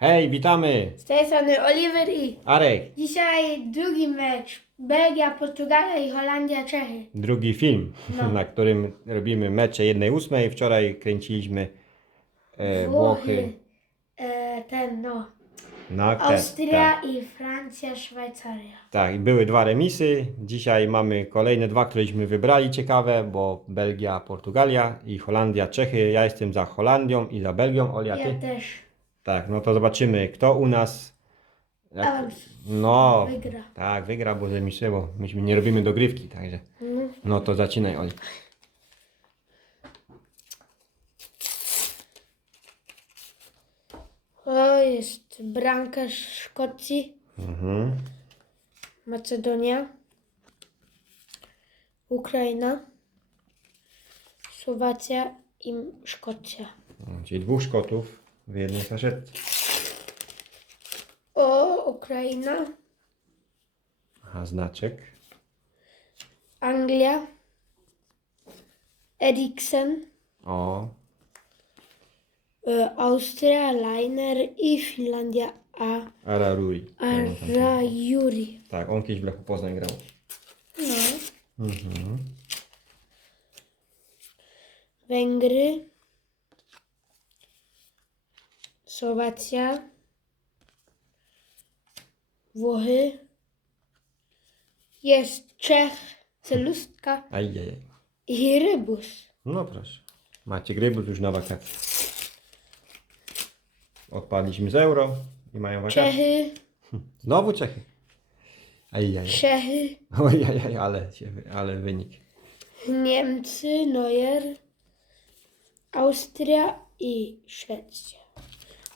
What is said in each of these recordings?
Hej, witamy! Z tej strony Oliver i Arek, dzisiaj drugi mecz. Belgia, Portugalia i Holandia, Czechy. drugi film, No. na którym robimy mecze 1-8. Wczoraj kręciliśmy e, Włochy. E, ten no. Na te, Austria tak, i Francja, Szwajcaria. tak, i były dwa remisy. Dzisiaj mamy kolejne dwa, któreśmy wybrali ciekawe, bo Belgia, Portugalia i Holandia, Czechy. Ja jestem za Holandią i za Belgią. Olia, Ja ty? też. Tak, no to zobaczymy, kto u nas. Jak, no, wygra. tak, wygra, bo remisuje, bo myśmy nie robimy dogrywki, także. No. No to zaczynaj, Oli. O, jest bramkarz Szkocji, Mhm. Macedonia, Ukraina, Słowacja i Szkocja. No, Czyli dwóch Szkotów w jednej saszetce. O, Ukraina, Aha, znaczek. Anglia, Eriksen, O, e, Austria, Leiner i Finlandia, a Araruri. Arajuri. Tak, on kiedyś w Lechu Poznań grał. No. Mhm. Węgry, Słowacja, Włochy, jest Czech, Celustka Ajajaj. i Rybus. No proszę. Macie grybus już na wakacje. Odpadliśmy z euro i mają wakacje. Czechy, Znowu Czechy. Ajajaj. Czechy, Ojajaj, ale, się, ale wynik. Niemcy, Neuer, Austria i Szwecja.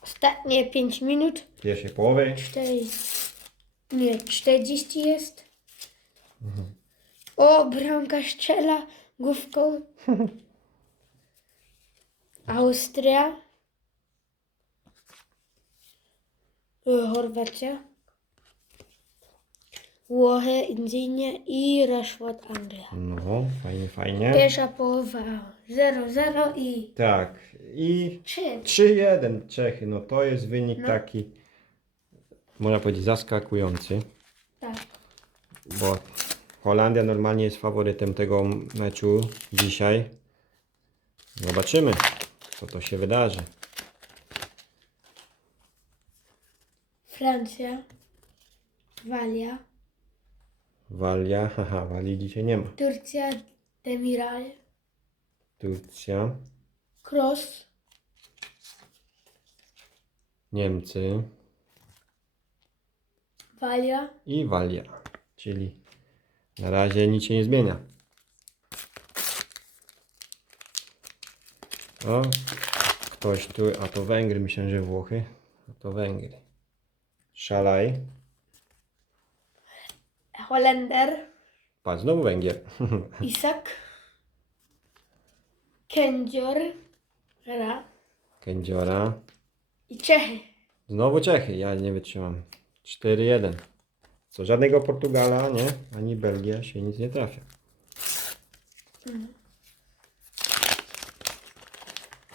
Ostatnie 5 minut. Pierwszej połowy. 4, nie, 40 jest. O, bramka strzela główką. Austria. E, Chorwacja. Włochy, Indyjnie i Rashford, Anglia. No, fajnie, fajnie. Pierwsza połowa 0-0 i Tak. I 3. 3-1 Czechy. No to jest wynik No. taki, można powiedzieć, zaskakujący. Tak. bo Holandia normalnie jest faworytem tego meczu dzisiaj. Zobaczymy, co to się wydarzy. Francja. Walia. Walia, haha, Walii dzisiaj nie ma. Turcja. Demiral. Turcja, Cross. Niemcy Walia. i Walia. Czyli na razie nic się nie zmienia. O, ktoś tu, a to Węgry, myślę, że Włochy. A to Węgry. Szalaj. Holender. Patrz, znowu Węgier. Isak. Kędzior. Ra. Kędziora. I Czechy. Znowu Czechy, ja nie wytrzymam. 4-1. Co, żadnego Portugala, nie? Ani Belgia się nic nie trafia.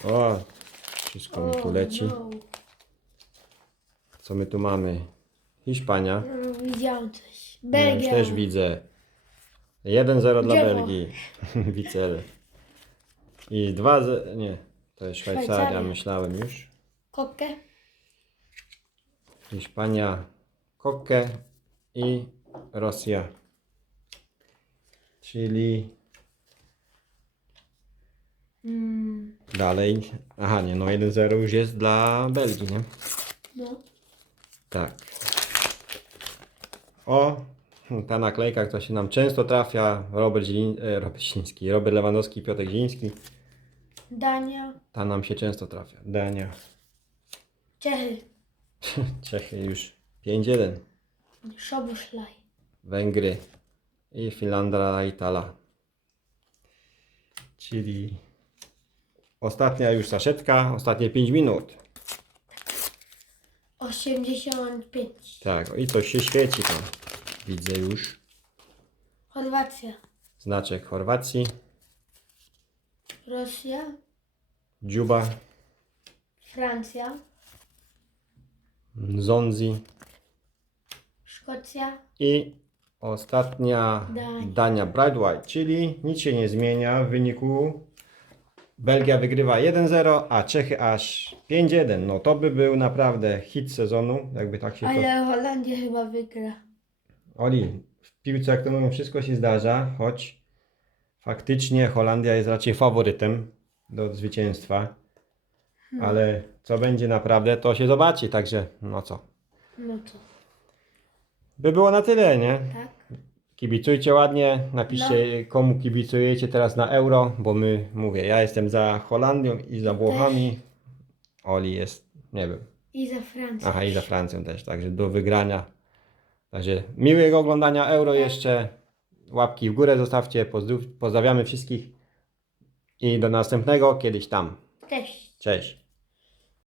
O, wszystko mi tu leci. no. Co my tu mamy? Hiszpania. Widziałem coś. Ja już Belgia. też widzę. 1-0 dla Belgii. Wicele. I 2 z... Nie, to jest Szwajcaria, Szwajcaria. myślałem już. Kokę. Hiszpania, Kokę i Rosja. Czyli Mm, dalej. Aha, nie, no 1-0 już jest dla Belgii, nie? no. Tak. O, ta naklejka, która się nam często trafia. Robert, Zielin, e, Robert Zieliński, Robert Lewandowski, Piotr Zieliński. Dania. Ta nam się często trafia. Dania. Czechy. Czechy już 5-1. Szobuszlaj. Węgry i Finlandia Itala. Czyli ostatnia już saszetka, ostatnie 5 minut. 85. Tak, i coś się świeci tam. Widzę już. Chorwacja. Znaczek Chorwacji, Rosja. Dziuba, Francja. Zonzi Szkocja. i ostatnia Dania. Dania Brightwhite, czyli nic się nie zmienia w wyniku. Belgia wygrywa 1-0, a Czechy aż 5-1. No to by był naprawdę hit sezonu, jakby tak się to... Ale Holandia chyba wygra. Oli, w piłce jak to mówią wszystko się zdarza, choć faktycznie Holandia jest raczej faworytem do zwycięstwa. Ale co będzie naprawdę, to się zobaczy, także no co. No co, By było na tyle, nie? tak? Kibicujcie ładnie, napiszcie komu kibicujecie teraz na euro, bo my, mówię, ja jestem za Holandią i za Włochami. Oli jest, nie wiem, I za Francję. aha i za Francją też, także do wygrania. Także miłego oglądania euro jeszcze, łapki w górę zostawcie, pozdrów, pozdrawiamy wszystkich i do następnego kiedyś tam. Cześć. Cześć.